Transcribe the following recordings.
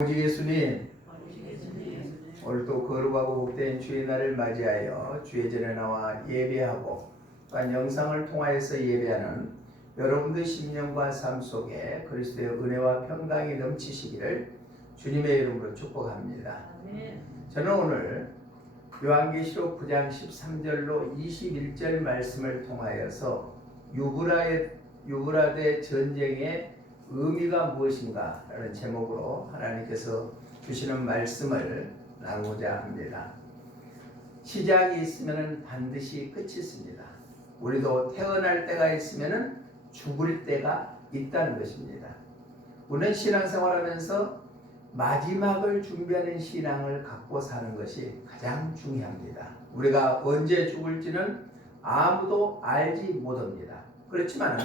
오직 예수님, 오늘도 거룩하고 복된 주의 날을 맞이하여 주의 전에 나와 예배하고 또한 영상을 통하여서 예배하는 여러분들 심령과 삶 속에 그리스도의 은혜와 평강이 넘치시기를 주님의 이름으로 축복합니다. 저는 오늘 요한계시록 9장 13절로 21절 말씀을 통하여서 유브라데 전쟁의 의미가 무엇인가 라는 제목으로 하나님께서 주시는 말씀을 나누고자 합니다. 시작이 있으면 반드시 끝이 있습니다. 우리도 태어날 때가 있으면 죽을 때가 있다는 것입니다. 우리는 신앙생활하면서 마지막을 준비하는 신앙을 갖고 사는 것이 가장 중요합니다. 우리가 언제 죽을지는 아무도 알지 못합니다. 그렇지만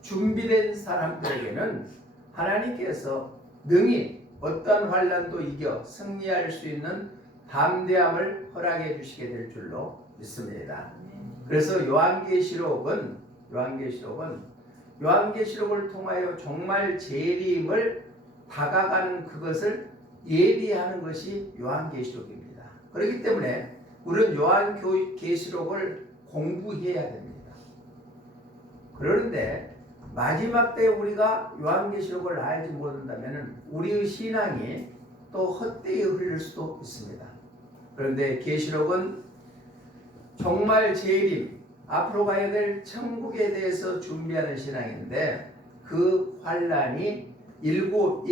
준비된 사람들에게는 하나님께서 능히 어떤 환난도 이겨 승리할 수 있는 담대함을 허락해 주시게 될 줄로 믿습니다. 그래서 요한계시록을 통하여 정말 재림을 다가가는 그것을 예비하는 것이 요한계시록입니다. 그렇기 때문에 우리는 요한계시록을 공부해야 됩니다. 그런데 마지막 때 우리가 요한계시록을 알지 못한다면 우리의 신앙이 또 헛되이 흘릴 수도 있습니다. 그런데 계시록은 정말 재림, 앞으로 가야 될 천국에 대해서 준비하는 신앙인데 그 환란이 일곱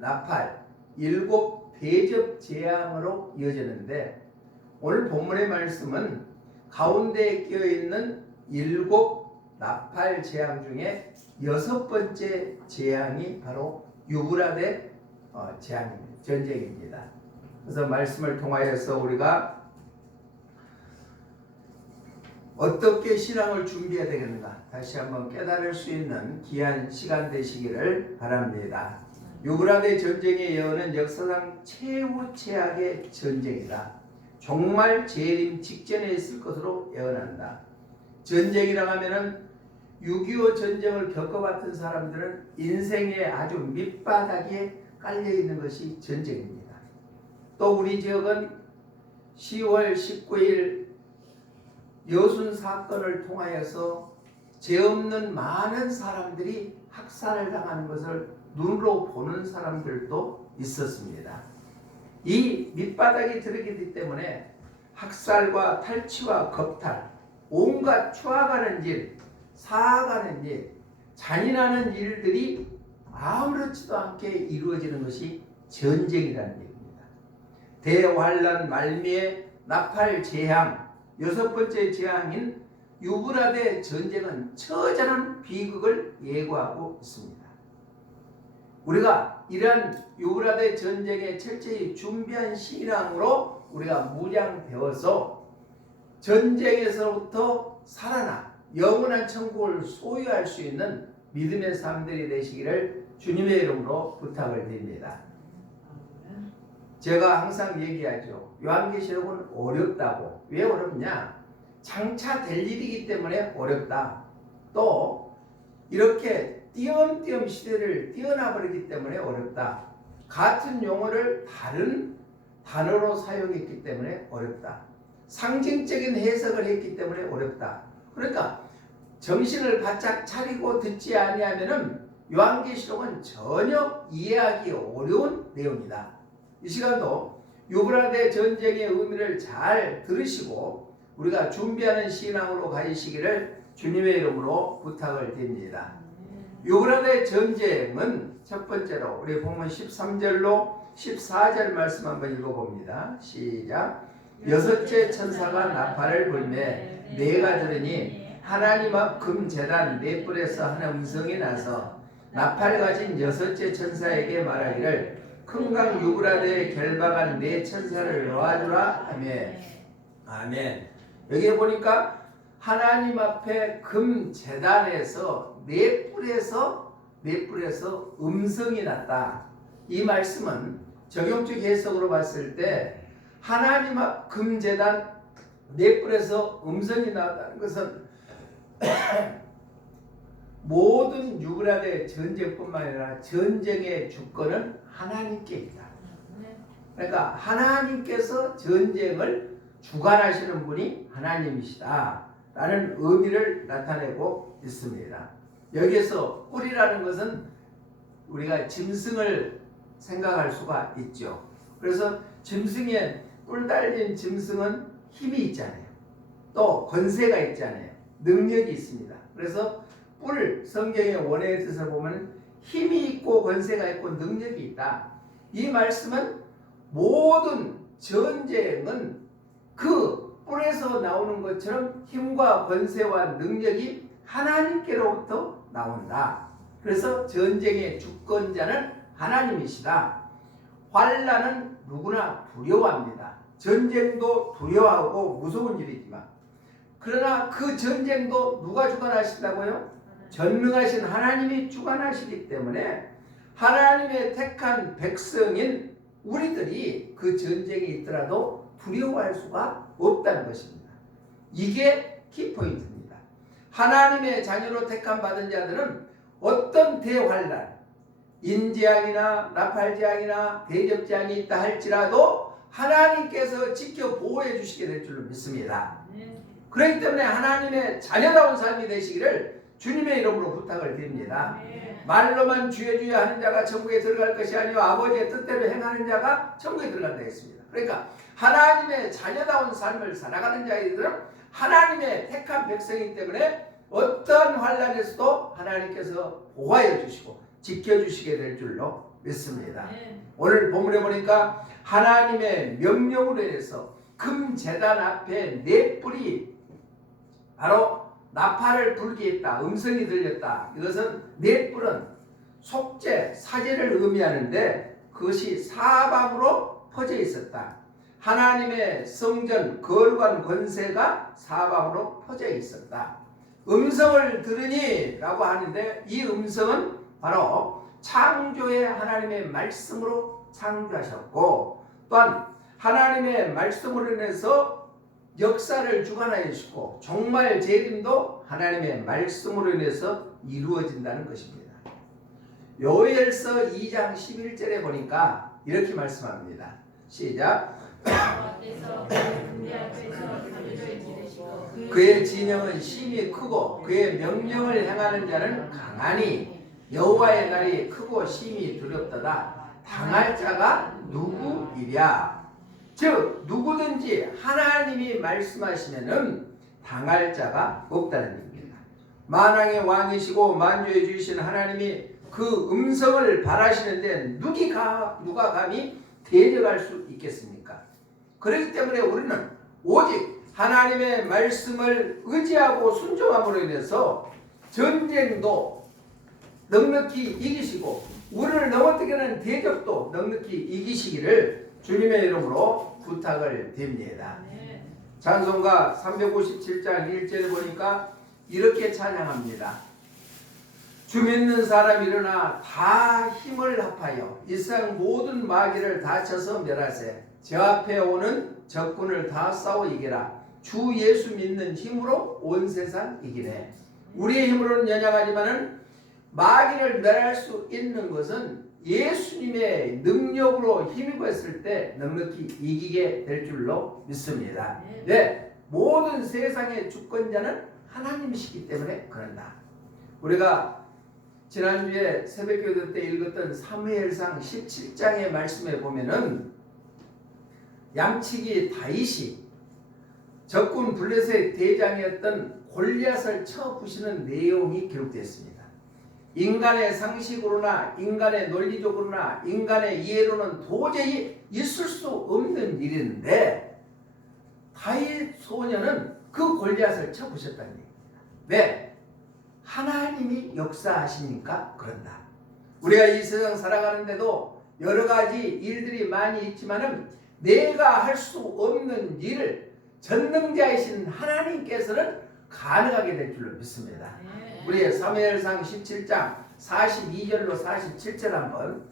나팔, 일곱 대접 재앙으로 이어지는데 오늘 본문의 말씀은 가운데에 끼어있는 일곱 나팔 재앙 중에 여섯 번째 재앙이 바로 유브라데 전쟁입니다. 그래서 말씀을 통하여서 우리가 어떻게 신앙을 준비해야 되겠는가 다시 한번 깨달을 수 있는 귀한 시간 되시기를 바랍니다. 유브라데 전쟁의 예언은 역사상 최후 최악의 전쟁이다. 정말 재림 직전에 있을 것으로 예언한다. 전쟁이라고 하면은 6.25 전쟁을 겪어봤던 사람들은 인생의 아주 밑바닥에 깔려있는 것이 전쟁입니다. 또 우리 지역은 10월 19일 여순 사건을 통하여서 죄 없는 많은 사람들이 학살을 당하는 것을 눈으로 보는 사람들도 있었습니다. 이 밑바닥이 들어있기 때문에 학살과 탈취와 겁탈, 온갖 추악하는 일, 사악하는 일, 잔인하는 일들이 아무렇지도 않게 이루어지는 것이 전쟁이라는 얘기입니다. 대환란 말미에 나팔 재앙, 여섯 번째 재앙인 유브라데 전쟁은 처절한 비극을 예고하고 있습니다. 우리가 이러한 유브라데 전쟁에 철저히 준비한 신앙으로 우리가 무장되어서 전쟁에서부터 살아나 영원한 천국을 소유할 수 있는 믿음의 삶들이 되시기를 주님의 이름으로 부탁을 드립니다. 제가 항상 얘기하죠. 요한계시록은 어렵다고. 왜 어렵냐? 장차 될 일이기 때문에 어렵다. 또 이렇게 띄엄띄엄 시대를 뛰어나버리기 때문에 어렵다. 같은 용어를 다른 단어로 사용했기 때문에 어렵다. 상징적인 해석을 했기 때문에 어렵다. 그러니까 정신을 바짝 차리고 듣지 아니하면은 요한계시록은 전혀 이해하기 어려운 내용이다. 이 시간도 유브라데 전쟁의 의미를 잘 들으시고 우리가 준비하는 신앙으로 가시기를 주님의 이름으로 부탁을 드립니다. 유브라데 전쟁은 첫 번째로 우리 본문 13절로 14절 말씀 한번 읽어봅니다. 시작. 여섯째 천사가 나팔을 불매 내가 들으니 하나님 앞 금제단 네 뿔에서 한 음성이 나서 나팔 가진 여섯째 천사에게 말하기를 큰 강 유브라데에 결박한 네 천사를 놓아주라 하며 아멘. 여기 보니까 하나님 앞에 금제단에서 네 뿔에서 음성이 났다. 이 말씀은 적용적 해석으로 봤을 때 하나님 앞 금제단 네 뿔에서 음성이 나왔다는 것은 모든 유브라데 전쟁뿐만 아니라 전쟁의 주권은 하나님께 있다. 그러니까 하나님께서 전쟁을 주관하시는 분이 하나님이시다 라는 의미를 나타내고 있습니다. 여기에서 뿔이라는 것은 우리가 짐승을 생각할 수가 있죠. 그래서 짐승에 뿔 달린 짐승은 힘이 있잖아요. 또 권세가 있잖아요. 능력이 있습니다. 그래서 뿔, 성경의 원어의 뜻을 보면 힘이 있고 권세가 있고 능력이 있다. 이 말씀은 모든 전쟁은 그 뿔에서 나오는 것처럼 힘과 권세와 능력이 하나님께로부터 나온다. 그래서 전쟁의 주권자는 하나님이시다. 환난은 누구나 두려워합니다. 전쟁도 두려워하고 무서운 일이지만, 그러나 그 전쟁도 누가 주관하신다고요? 전능하신 하나님이 주관하시기 때문에 하나님의 택한 백성인 우리들이 그 전쟁이 있더라도 두려워할 수가 없다는 것입니다. 이게 키포인트입니다. 하나님의 자녀로 택함 받은 자들은 어떤 대환난, 인재앙이나 나팔재앙이나 대접재앙이 있다 할지라도 하나님께서 지켜 보호해 주시게 될 줄로 믿습니다. 그렇기 때문에 하나님의 자녀다운 삶이 되시기를 주님의 이름으로 부탁을 드립니다. 말로만 주여 주여 하는 자가 천국에 들어갈 것이 아니요 아버지의 뜻대로 행하는 자가 천국에 들어간다 했습니다. 그러니까 하나님의 자녀다운 삶을 살아가는 자들은 하나님의 택한 백성이기 때문에 어떤 환난에서도 하나님께서 보호해 주시고 지켜주시게 될 줄로 믿습니다. 오늘 본문에 보니까 하나님의 명령으로 인해서 금제단 앞에 네 뿔이 바로 나팔을 불게 했다. 음성이 들렸다. 이것은 네 뿔은 속죄, 사죄를 의미하는데 그것이 사방으로 퍼져 있었다. 하나님의 성전 거룩한 권세가 사방으로 퍼져 있었다. 음성을 들으니 라고 하는데 이 음성은 바로 창조의 하나님의 말씀으로 창조하셨고, 또한 하나님의 말씀으로 인해서 역사를 주관하여 주시고 종말 재림도 하나님의 말씀으로 인해서 이루어진다는 것입니다. 요엘서 2장 11절에 보니까 이렇게 말씀합니다. 시작. 그의 진영은 심히 크고 그의 명령을 행하는 자는 강하니 여호와의 날이 크고 심히 두렵도다. 당할 자가 누구이랴. 즉 누구든지 하나님이 말씀하시면은 당할 자가 없다는 얘기입니다. 만왕의 왕이시고 만주의 주이신 하나님이 그 음성을 바라시는데 누가 감히 대적할 수 있겠습니까? 그렇기 때문에 우리는 오직 하나님의 말씀을 의지하고 순종함으로 인해서 전쟁도 넉넉히 이기시고 우리를 넘어뜨게 하는 대적도 넉넉히 이기시기를 주님의 이름으로 부탁을 드립니다. 찬송가 357장 1절을 보니까 이렇게 찬양합니다. 주 믿는 사람 일어나 다 힘을 합하여 이 세상 모든 마귀를 다 쳐서 멸하세. 저 앞에 오는 적군을 다 싸워 이기라. 주 예수 믿는 힘으로 온 세상 이기네. 우리의 힘으로는 연약하지만은 마귀를 멸할 수 있는 것은 예수님의 능력으로 힘입어 했을 때 넉넉히 이기게 될 줄로 믿습니다. 네, 모든 세상의 주권자는 하나님이시기 때문에 그런다. 우리가 지난주에 새벽기도 때 읽었던 사무엘상 17장의 말씀에 보면은 양치기 다윗이 적군 블레셋 대장이었던 골리앗을 쳐 부시는 내용이 기록되어 있습니다. 인간의 상식으로나 인간의 논리적으로나 인간의 이해로는 도저히 있을 수 없는 일인데 다윗 소년은 그 골리앗을 쳐 부셨다는 얘기입니다. 왜? 하나님이 역사하시니까 그런다. 우리가 이 세상 살아가는데도 여러 가지 일들이 많이 있지만은 내가 할 수 없는 일을 전능자이신 하나님께서는 가능하게 될 줄로 믿습니다. 우리 사무엘상 17장 42절로 47절 한번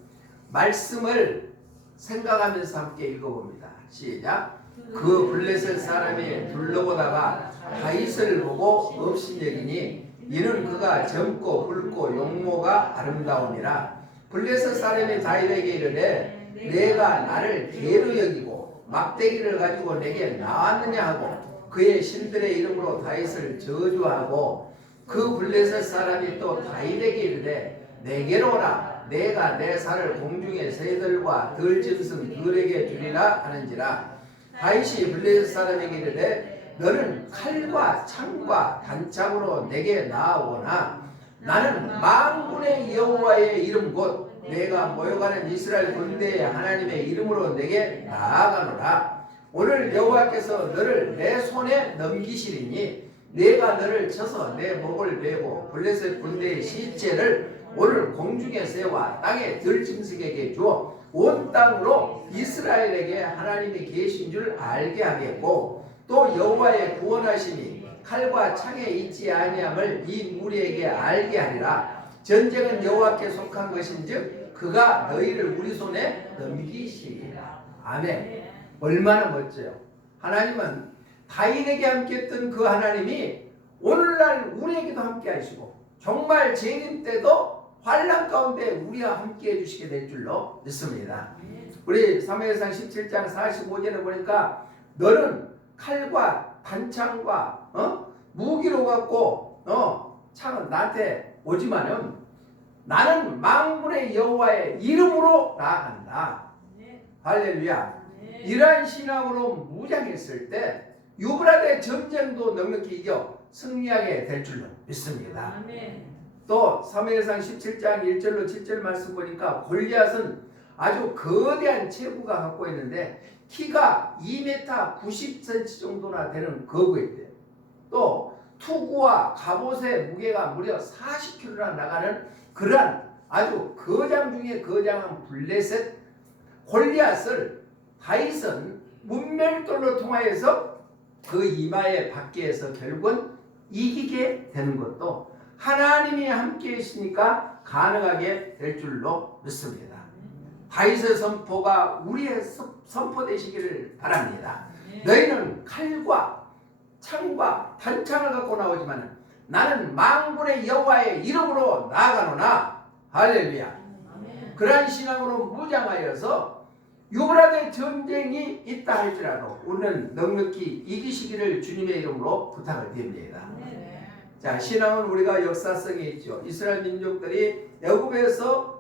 말씀을 생각하면서 함께 읽어봅니다. 시작. 그 블레셋 사람이 둘러보다가 다윗을 보고 업신여기니 이는 그가 젊고 붉고 용모가 아름다움이라. 블레셋 사람이 다윗에게 이르되 내가 나를 개로 여기고 막대기를 가지고 내게 나왔느냐 하고 그의 신들의 이름으로 다윗을 저주하고 그 블레셋 사람이 또 다윗에게 이르되 내게로 오라 내가 내 살을 공중의 새들과 들짐승 들에게 주리라 하는지라. 다윗이 블레셋 사람에게 이르되 너는 칼과 창과 단창으로 내게 나아오나 나는 만군의 여호와의 이름 곧 내가 모여가는 이스라엘 군대의 하나님의 이름으로 내게 나아가노라. 오늘 여호와께서 너를 내 손에 넘기시리니 내가 너를 쳐서 내 목을 베고 블레셋 군대의 시체를 오늘 공중의 새와 땅의 들짐승에게 주어 온 땅으로 이스라엘에게 하나님이 계신 줄 알게 하겠고 또 여호와의 구원하심이 칼과 창에 있지 아니함을 이 무리에게 알게 하리라. 전쟁은 여호와께 속한 것인즉 그가 너희를 우리 손에 넘기시리라. 아멘. 얼마나 멋져요. 하나님은 다윗에게 함께했던 그 하나님이 오늘날 우리에게도 함께 하시고 정말 재림 때도 환난 가운데 우리와 함께 해주시게 될 줄로 믿습니다. 우리 사무엘상 17장 45절에 보니까 너는 칼과 단창과 무기로 갖고 창은 나한테 오지만은 나는 만군의 여호와의 이름으로 나아간다. 할렐루야. 이러한 신앙으로 무장했을 때 유브라데 전쟁도 넉넉히 이겨 승리하게 될 줄로 믿습니다. 또 사무엘상 17장 1절로 7절 말씀 보니까 골리앗은 아주 거대한 체구가 갖고 있는데 키가 2m 90cm 정도나 되는 거구였대요. 또 투구와 갑옷의 무게가 무려 40kg나 나가는 그러한 아주 거장 중에 거장한 블레셋 골리앗을 다윗은 문멸돌로 통하여서 그 이마에 받기에서 결국은 이기게 되는 것도 하나님이 함께 있으니까 가능하게 될 줄로 믿습니다. 다윗의 선포가 우리의 선포 되시기를 바랍니다. 너희는 칼과 창과 단창을 갖고 나오지만 나는 만군의 여호와의 이름으로 나아가노나. 할렐루야. 그러한 신앙으로 무장하여서 유브라데 전쟁이 있다 할지라도 우리는 넉넉히 이기시기를 주님의 이름으로 부탁을 드립니다. 자, 신앙은 우리가 역사성이 있죠. 이스라엘 민족들이 애굽에서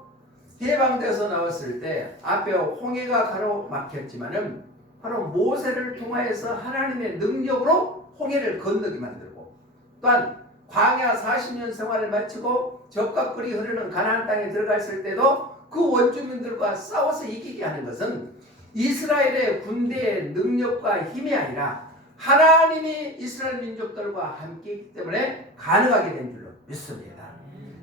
해방돼서 나왔을 때 앞에 홍해가 가로막혔지만은 바로 모세를 통하여서 하나님의 능력으로 홍해를 건너게 만들고 또한 광야 40년 생활을 마치고 적과 꿀이 흐르는 가나안 땅에 들어갔을 때도 그 원주민들과 싸워서 이기게 하는 것은 이스라엘의 군대의 능력과 힘이 아니라 하나님이 이스라엘 민족들과 함께 있기 때문에 가능하게 된 줄로 믿습니다.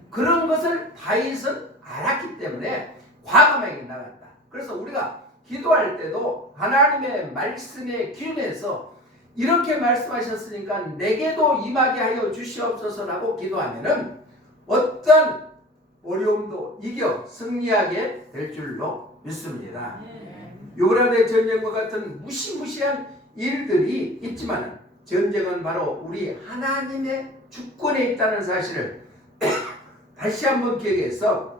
그런 것을 다윗은 알았기 때문에 과감하게 나갔다. 그래서 우리가 기도할 때도 하나님의 말씀에 기준해서 이렇게 말씀하셨으니까 내게도 임하게 하여 주시옵소서라고 기도하면은 어떤 어려움도 이겨 승리하게 될 줄로 믿습니다. 유브라데 전쟁과 같은 무시무시한 일들이 있지만 전쟁은 바로 우리 하나님의 주권에 있다는 사실을 다시 한번 기억해서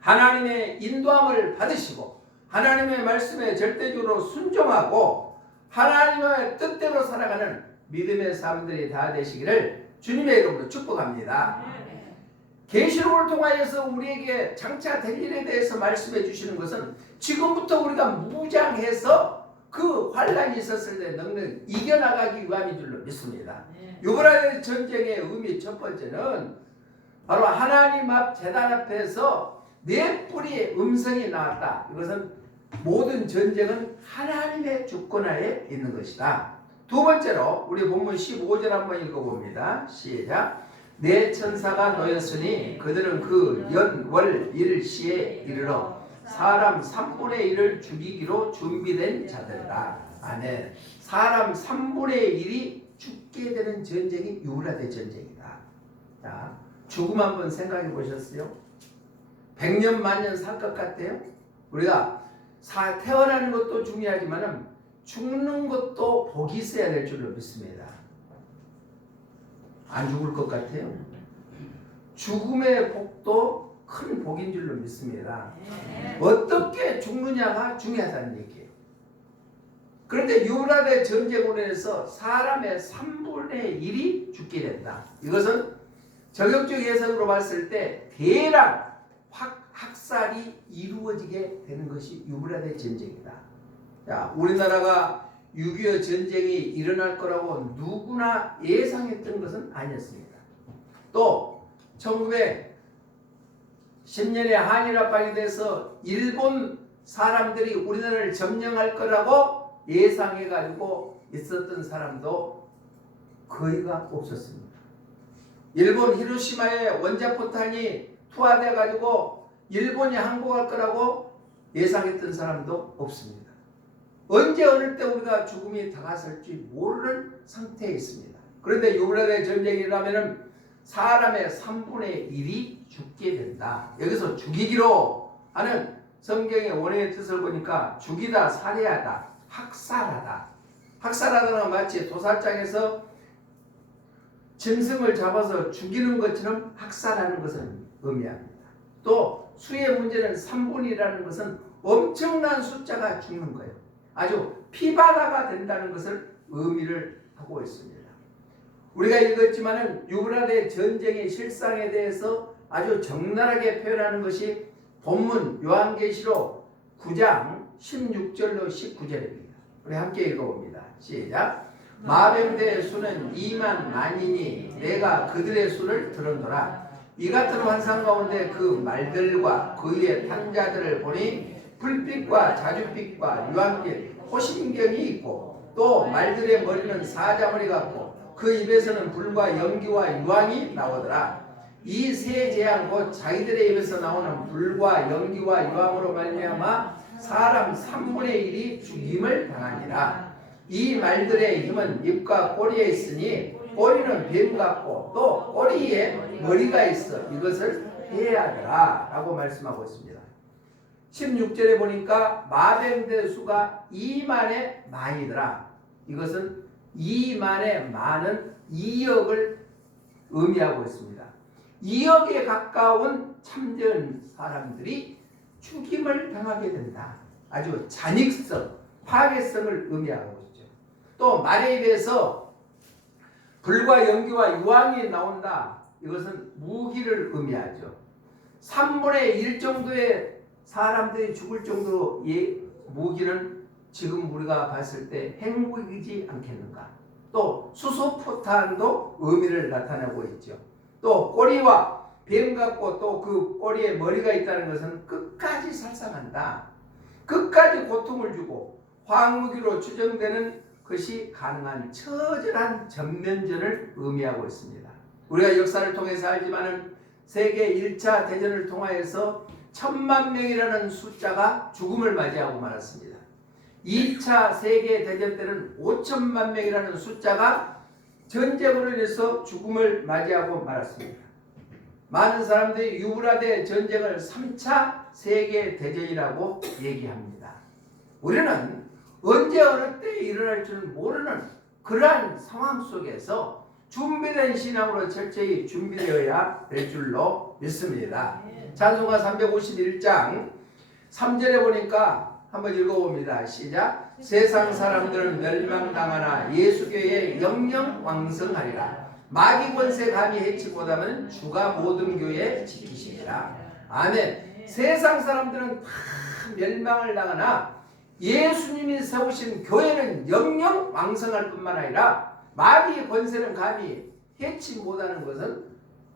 하나님의 인도함을 받으시고 하나님의 말씀에 절대적으로 순종하고 하나님의 뜻대로 살아가는 믿음의 사람들이 다 되시기를 주님의 이름으로 축복합니다. 계시록을 통하여서 우리에게 장차 될 일에 대해서 말씀해 주시는 것은 지금부터 우리가 무장해서 그 환란이 있었을 때 넉넉히 이겨나가기 위함인 줄로 믿습니다. 유브라데 전쟁의 의미 첫 번째는 바로 하나님 앞 제단 앞에서 네 뿌리의 음성이 나왔다. 이것은 모든 전쟁은 하나님의 주권하에 있는 것이다. 두 번째로 우리 본문 15절 한번 읽어봅니다. 시작. 내 천사가 놓였으니 그들은 그 연, 월, 일 시에 이르러 사람 3분의 1을 죽이기로 준비된 자들이다. 아멘. 사람 3분의 1이 죽게 되는 전쟁이 유브라데 전쟁이다. 자, 죽음 한번 생각해 보셨어요? 100년 만년 살 것 같아요? 우리가 태어나는 것도 중요하지만 죽는 것도 복이 있어야 될 줄로 믿습니다. 안 죽을 것 같아요? 죽음의 복도 큰 복인 줄로 믿습니다. 어떻게 죽느냐가 중요하다는 얘기예요. 그런데 유브라데 전쟁으로 인해서 사람의 3분의 1이 죽게 된다. 이것은 저격적 해석으로 봤을 때 대량 학살이 이루어지게 되는 것이 유브라데 전쟁이다. 자, 우리나라가 6.25 전쟁이 일어날 거라고 누구나 예상했던 것은 아니었습니다. 또 1910년에 한일합방이 돼서 일본 사람들이 우리나라를 점령할 거라고 예상해가지고 있었던 사람도 거의가 없었습니다. 일본 히로시마에 원자포탄이 투하돼가지고 일본이 항복할 거라고 예상했던 사람도 없습니다. 언제 어느 때 우리가 죽음이 다가설지 모르는 상태에 있습니다. 그런데 유브라데 전쟁이 일어나면 사람의 3분의 1이 죽게 된다. 여기서 죽이기로 하는 성경의 원어의 뜻을 보니까 죽이다, 살해하다, 학살하다. 학살하다는 건 마치 도살장에서 짐승을 잡아서 죽이는 것처럼 학살하는 것을 의미합니다. 또 수의 문제는 3분이라는 것은 엄청난 숫자가 죽는 거예요. 아주 피바다가 된다는 것을 의미를 하고 있습니다. 우리가 읽었지만은 유브라데 전쟁의 실상에 대해서 아주 적나라하게 표현하는 것이 본문 요한계시록 9장 16절로 19절입니다. 우리 함께 읽어봅니다. 시작. 마병대의 수는 2만 만이니 내가 그들의 수를 들었노라. 이 같은 환상 가운데 그 말들과 그 위에 탄 자들을 보니 불빛과 자줏빛과 유황빛 호심경이 있고 또 말들의 머리는 사자머리 같고 그 입에서는 불과 연기와 유황이 나오더라. 이 세 재앙 곧 자기들의 입에서 나오는 불과 연기와 유황으로 말미암아 사람 3분의 1이 죽임을 당하니라. 이 말들의 힘은 입과 꼬리에 있으니 꼬리는 뱀 같고 또 꼬리에 머리가 있어 이것을 해야하더라 라고 말씀하고 있습니다. 16절에 보니까 마병대 수가 2만의 만이더라. 이것은 2만의 만은 2억을 의미하고 있습니다. 2억에 가까운 참된 사람들이 죽임을 당하게 된다. 아주 잔익성, 파괴성을 의미하고 있죠. 또 말에 대해서 불과 연기와 유황이 나온다. 이것은 무기를 의미하죠. 3분의 1 정도의 사람들이 죽을 정도로 이 무기는 지금 우리가 봤을 때 핵무기이지 않겠는가. 또 수소포탄도 의미를 나타내고 있죠. 또 꼬리와 뱀 같고 또 그 꼬리에 머리가 있다는 것은 끝까지 살상한다. 끝까지 고통을 주고 화학무기로 추정되는 것이 가능한 처절한 전면전을 의미하고 있습니다. 우리가 역사를 통해서 알지만은 세계 1차 대전을 통하여서 1000만 명이라는 숫자가 죽음을 맞이하고 말았습니다. 2차 세계 대전 때는 5천만 명이라는 숫자가 전쟁으로 인해서 죽음을 맞이하고 말았습니다. 많은 사람들이 유브라데 전쟁을 3차 세계 대전이라고 얘기합니다. 우리는 언제 어느 때 일어날 줄 모르는 그러한 상황 속에서 준비된 신앙으로 철저히 준비되어야 될 줄로 믿습니다. 찬송가 351장 3절에 보니까 한번 읽어봅니다. 시작. 세상 사람들은 멸망당하나 예수교회에 영영 왕성하리라. 마귀 권세 감히 해치 못하면 주가 모든 교회 지키시리라. 아멘. 세상 사람들은 다 멸망을 당하나 예수님이 세우신 교회는 영영 왕성할 뿐만 아니라 마귀의 권세는 감히 해치 못하는 것은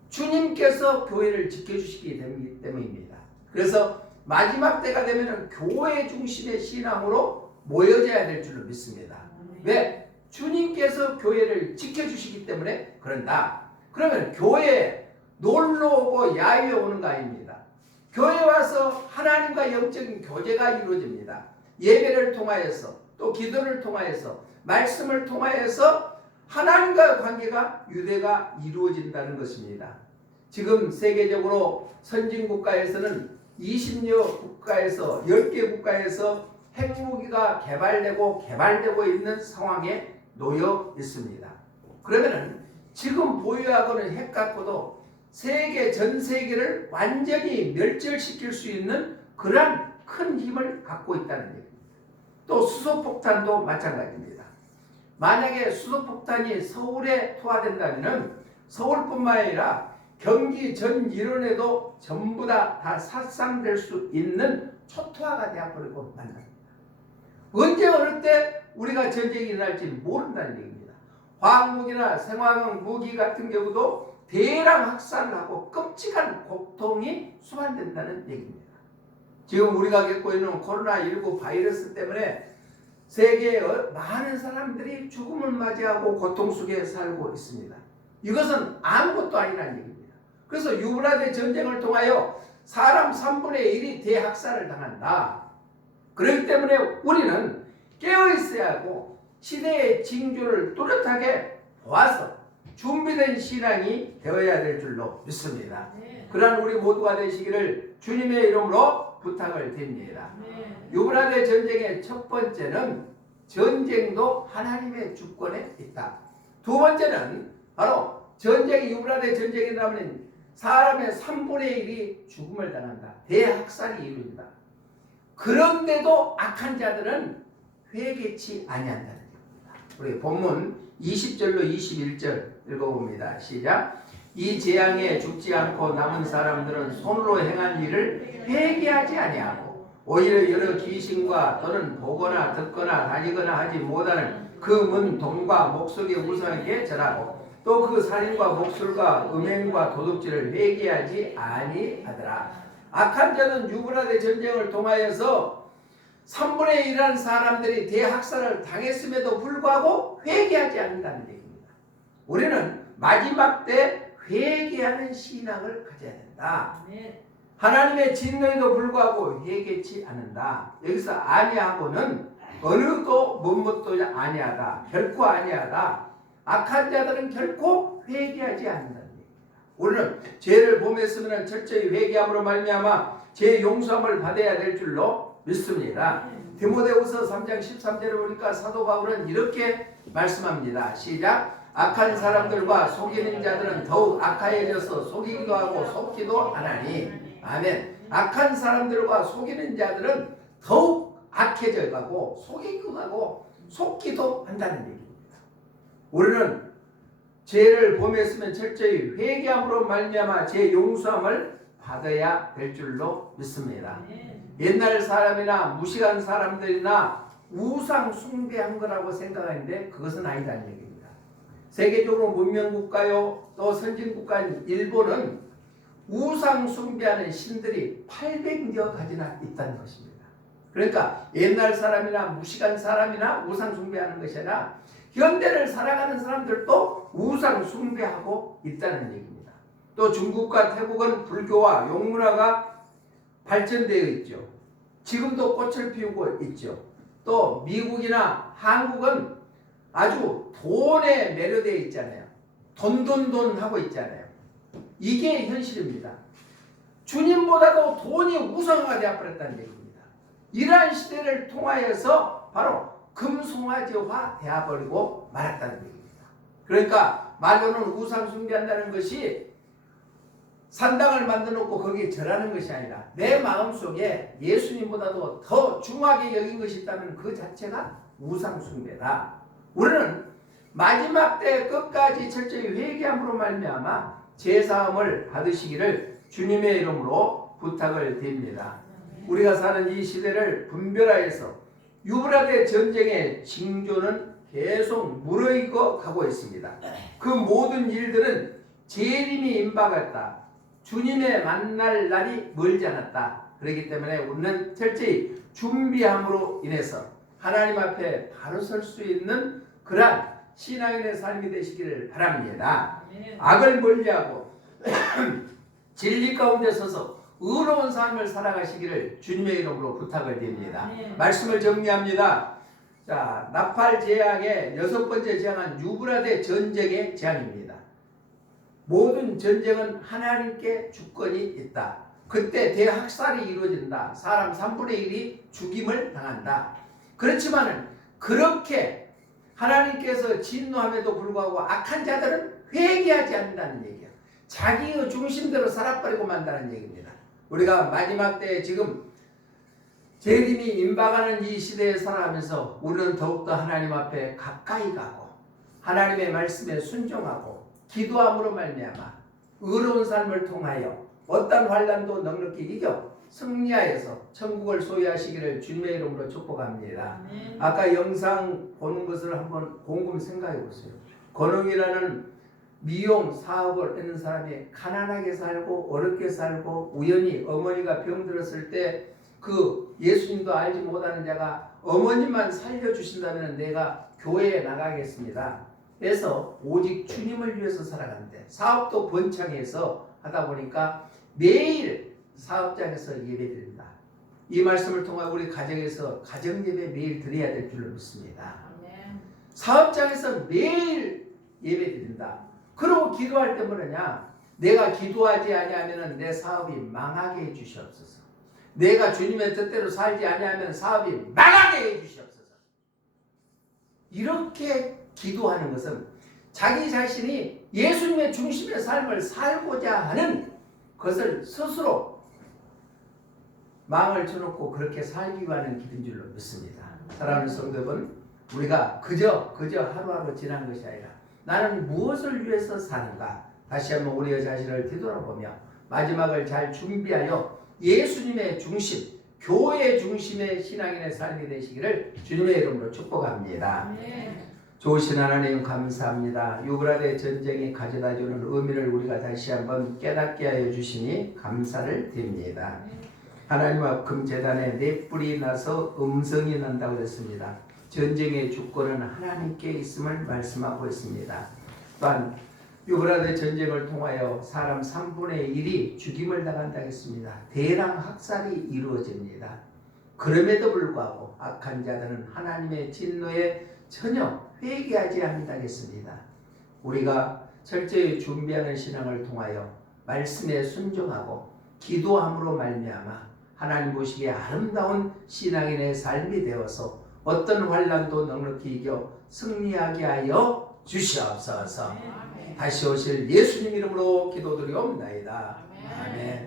주님께서 교회를 지켜주시기 때문입니다. 그래서 마지막 때가 되면 교회 중심의 신앙으로 모여져야 될 줄로 믿습니다. 왜? 주님께서 교회를 지켜주시기 때문에 그런다. 그러면 교회에 놀러오고 야유에 오는 거 아닙니다. 교회 와서 하나님과 영적인 교제가 이루어집니다. 예배를 통하여서 또 기도를 통하여서 말씀을 통하여서 하나님과의 관계가 유대가 이루어진다는 것입니다. 지금 세계적으로 선진국가에서는 20여 국가에서 10개 국가에서 핵무기가 개발되고 있는 상황에 놓여 있습니다. 그러면은 지금 보유하고는 핵 갖고도 세계 전 세계를 완전히 멸절시킬 수 있는 그러한 큰 힘을 갖고 있다는 얘기입니다. 또 수소폭탄도 마찬가지입니다. 만약에 수소폭탄이 서울에 투하된다면 서울뿐만 아니라 경기 전 일원에도 전부 다 살상될 수 있는 초토화가 되어버리고 만납니다. 언제 어느 때 우리가 전쟁이 일어날지 모른다는 얘기입니다. 화학무기나 생화학 무기 같은 경우도 대량 학살을 하고 끔찍한 고통이 수반된다는 얘기입니다. 지금 우리가 겪고 있는 코로나19 바이러스 때문에 세계의 많은 사람들이 죽음을 맞이하고 고통 속에 살고 있습니다. 이것은 아무것도 아니라는 얘기입니다. 그래서 유브라데 전쟁을 통하여 사람 3분의 1이 대학살을 당한다. 그렇기 때문에 우리는 깨어있어야 하고 시대의 징조를 뚜렷하게 보아서 준비된 신앙이 되어야 될 줄로 믿습니다. 그러한 우리 모두가 되시기를 주님의 이름으로 부탁을 드립니다. 유브라데 전쟁의 첫 번째는 전쟁도 하나님의 주권에 있다. 두 번째는 바로 전쟁이 유브라데 전쟁이 나면 사람의 3분의 1이 죽음을 당한다. 대학살이 이루어진다. 그런데도 악한 자들은 회개치 아니한다는 얘기입니다. 우리 본문 20절로 21절 읽어봅니다. 시작. 이 재앙에 죽지 않고 남은 사람들은 손으로 행한 일을 회개하지 아니하고 오히려 여러 귀신과 또는 보거나 듣거나 다니거나 하지 못하는 그 문 동과 목석의 우상에게 절하고 또 그 살인과 목술과 음행과 도둑질을 회개하지 아니하더라. 악한 자는 유브라데 전쟁을 통하여서 3분의 1이라는 사람들이 대학살을 당했음에도 불구하고 회개하지 않는다는 얘기입니다. 우리는 마지막 때 회개하는 신앙을 가져야 된다. 하나님의 진노에도 불구하고 회개치 않는다. 여기서 아니하고는 어느도 못못도 아니하다. 결코 아니하다. 악한 자들은 결코 회개하지 않는다는 얘기입니다. 우리는 죄를 범했으면 철저히 회개함으로 말미암아 죄 용서함을 받아야 될 줄로 믿습니다. 디모데후서 3장 13절을 보니까 사도 바울은 이렇게 말씀합니다. 시작. 악한 사람들과 속이는 자들은 더욱 악하여져서 속이기도 하고 속기도 하나니. 아멘. 악한 사람들과 속이는 자들은 더욱 악해져 가고 속이기도 하고 속기도 한다는 얘기입니다. 우리는 죄를 범했으면 철저히 회개함으로 말미암아 죄 용서함을 받아야 될 줄로 믿습니다. 옛날 사람이나 무식한 사람들이나 우상 숭배한 거라고 생각하는데 그것은 아니다는 얘기입니다. 세계적으로 문명국가요 또 선진국가인 일본은 우상 숭배하는 신들이 800여 가지나 있다는 것입니다. 그러니까 옛날 사람이나 무식한 사람이나 우상 숭배하는 것이 아니라 현대를 살아가는 사람들도 우상 숭배하고 있다는 얘기입니다. 또 중국과 태국은 불교와 용문화가 발전되어 있죠. 지금도 꽃을 피우고 있죠. 또 미국이나 한국은 아주 돈에 매료되어 있잖아요. 돈 하고 있잖아요. 이게 현실입니다. 주님보다도 돈이 우상화가 되어버렸다는 얘기입니다. 이러한 시대를 통하여서 바로 금송아지화 되어버리고 말았다는 얘기입니다. 그러니까 말로는 우상 숭배한다는 것이 산당을 만들어 놓고 거기에 절하는 것이 아니라 내 마음속에 예수님보다도 더 중하게 여긴 것이 있다면 그 자체가 우상 숭배다. 우리는 마지막 때 끝까지 철저히 회개함으로 말미암아 제사함을 받으시기를 주님의 이름으로 부탁을 드립니다. 우리가 사는 이 시대를 분별하여서 유브라데 전쟁의 징조는 계속 무르익어 가고 있습니다. 그 모든 일들은 재림이 임박했다. 주님의 만날 날이 멀지 않았다. 그렇기 때문에 우리는 철저히 준비함으로 인해서 하나님 앞에 바로 설 수 있는 그러한 신앙인의 삶이 되시기를 바랍니다. 악을 멀리하고 진리 가운데 서서 의로운 삶을 살아가시기를 주님의 이름으로 부탁을 드립니다. 말씀을 정리합니다. 자, 나팔 재앙의 6번째 재앙은 유브라데 전쟁의 재앙입니다. 모든 전쟁은 하나님께 주권이 있다. 그때 대학살이 이루어진다. 사람 3분의 1이 죽임을 당한다. 그렇지만은 그렇게 하나님께서 진노함에도 불구하고 악한 자들은 회개하지 않는다는 얘기야. 자기의 중심대로 살아버리고 만다는 얘기입니다. 우리가 마지막 때에 지금 재림이 임박하는 이 시대에 살아가면서 우리는 더욱더 하나님 앞에 가까이 가고 하나님의 말씀에 순종하고 기도함으로 말미암아 의로운 삶을 통하여 어떤 환난도 넉넉히 이겨 승리하여서 천국을 소유하시기를 주님의 이름으로 축복합니다. 아까 영상 보는 것을 한번 곰곰 생각해 보세요. 권웅이라는 미용 사업을 하는 사람이 가난하게 살고 어렵게 살고 우연히 어머니가 병들었을 때 그 예수님도 알지 못하는 자가 어머님만 살려주신다면 내가 교회에 나가겠습니다. 그래서 오직 주님을 위해서 살아간대. 사업도 번창해서 하다 보니까 매일 사업장에서 예배드립니다. 이 말씀을 통해 우리 가정에서 가정예배 매일 드려야 될 줄로 믿습니다. 사업장에서 매일 예배드린다. 그러고 기도할 때 뭐냐? 내가 기도하지 아니하면 내 사업이 망하게 해주시옵소서. 내가 주님의 뜻대로 살지 아니하면 사업이 망하게 해주시옵소서. 이렇게 기도하는 것은 자기 자신이 예수님의 중심의 삶을 살고자 하는 것을 스스로 마음을 쳐놓고 그렇게 살기 위한 길인 줄로 믿습니다. 사랑하는 성도 여러분, 우리가 그저 하루하루 지난 것이 아니라 나는 무엇을 위해서 사는가? 다시 한번 우리의 자신을 뒤돌아보며 마지막을 잘 준비하여 예수님의 중심, 교회 중심의 신앙인의 삶이 되시기를 주님의 이름으로 축복합니다. 좋으신 하나님 감사합니다. 유브라데 전쟁이 가져다주는 의미를 우리가 다시 한번 깨닫게 하여 주시니 감사를 드립니다. 하나님 앞 금제단에 네 뿔이 나서 음성이 난다고 했습니다. 전쟁의 주권은 하나님께 있음을 말씀하고 있습니다. 또한 유브라데 전쟁을 통하여 사람 3분의 1이 죽임을 당한다고 했습니다. 대량 학살이 이루어집니다. 그럼에도 불구하고 악한 자들은 하나님의 진노에 전혀 회개하지 않는다겠습니다. 우리가 철저히 준비하는 신앙을 통하여 말씀에 순종하고 기도함으로 말미암아 하나님 보시기에 아름다운 신앙인의 삶이 되어서 어떤 환난도 넉넉히 이겨 승리하게 하여 주시옵소서. 다시 오실 예수님 이름으로 기도드리옵나이다. 아멘.